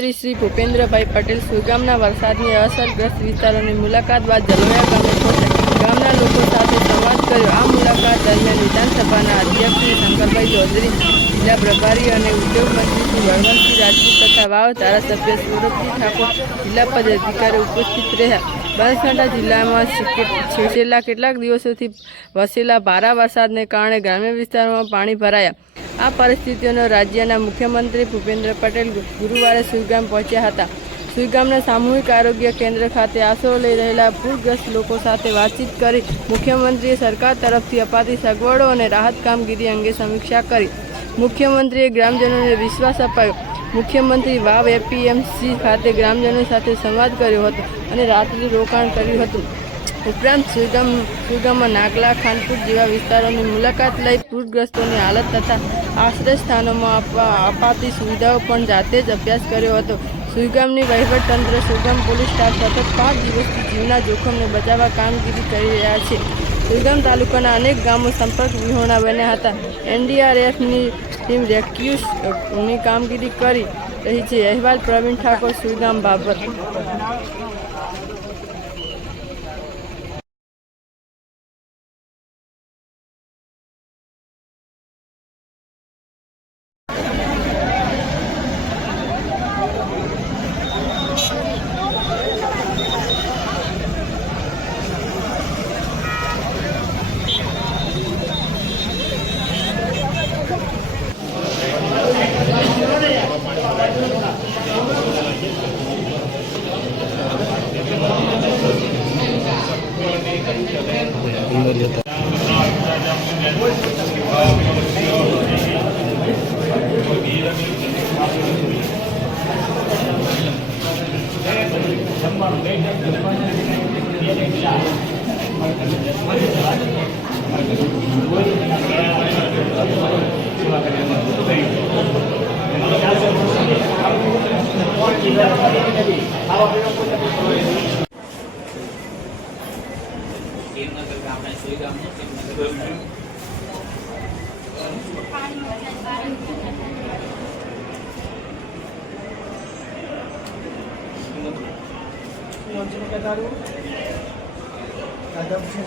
મુખ્યમંત્રી શ્રી ભૂપેન્દ્રભાઈ પટેલ સુગામના વરસાદની અસરગ્રસ્ત વિસ્તારોની મુલાકાત બાદ જલોયા ગામે ગામના લોકો સાથે સંવાદ કર્યો. આ મુલાકાત દરમિયાન વિધાનસભાના અધ્યક્ષ શ્રી શંકરભાઈ ચૌધરી, જિલ્લા પ્રભારી અને ઉદ્યોગ મંત્રી શ્રી વળવંતસિંહ રાજપૂત તથા વાવ ધારાસભ્ય સુરતસિંહ ઠાકોર જિલ્લા પદાધિકારી ઉપસ્થિત રહ્યા. બનાસકાંઠા જિલ્લામાં છેલ્લા કેટલાક દિવસોથી વસેલા ભારે વરસાદને કારણે ગ્રામ્ય વિસ્તારોમાં પાણી ભરાયા. આ પરિસ્થિતિઓનો રાજ્યના મુખ્યમંત્રી ભૂપેન્દ્ર પટેલ ગુરુવારે સુઈગામ પહોંચ્યા હતા. સુઈગામના સામૂહિક આરોગ્ય કેન્દ્ર ખાતે આશરો લઈ રહેલા પૂરગ્રસ્ત લોકો સાથે વાતચીત કરી મુખ્યમંત્રીએ સરકાર તરફથી અપાતી સગવડો અને રાહત કામગીરી અંગે સમીક્ષા કરી. મુખ્યમંત્રીએ ગ્રામજનોને વિશ્વાસ અપાયો. મુખ્યમંત્રી વાવ એપીએમસી ખાતે ગ્રામજનો સાથે સંવાદ કર્યો હતો અને રાત્રિ રોકાણ કર્યું હતું. ઉપરાંત સુગમ સુઈગામમાં નાગલા, ખાનપુર જેવા વિસ્તારોની મુલાકાત લઈ પૂરગ્રસ્તોની હાલત તથા આશ્રય સ્થાનોમાં આપવા અપાતી સુવિધાઓ પણ જાતે જ અભ્યાસ કર્યો હતો. સુઈગામની વહીવટતંત્ર સુઈગામ પોલીસ સ્ટાફ સતત પાંચ દિવસથી જીવના જોખમને બચાવવા કામગીરી કરી રહ્યા છે. સુઈગામ તાલુકાના અનેક ગામો સંપર્ક વિહોણા બન્યા હતા. એનડીઆરએફની ટીમ રેસ્ક્યુની કામગીરી કરી રહી છે. અહેવાલ પ્રવીણ ઠાકોર, સુઈગામ બાબત. वगैरे येतात Manjimakaru, adoption.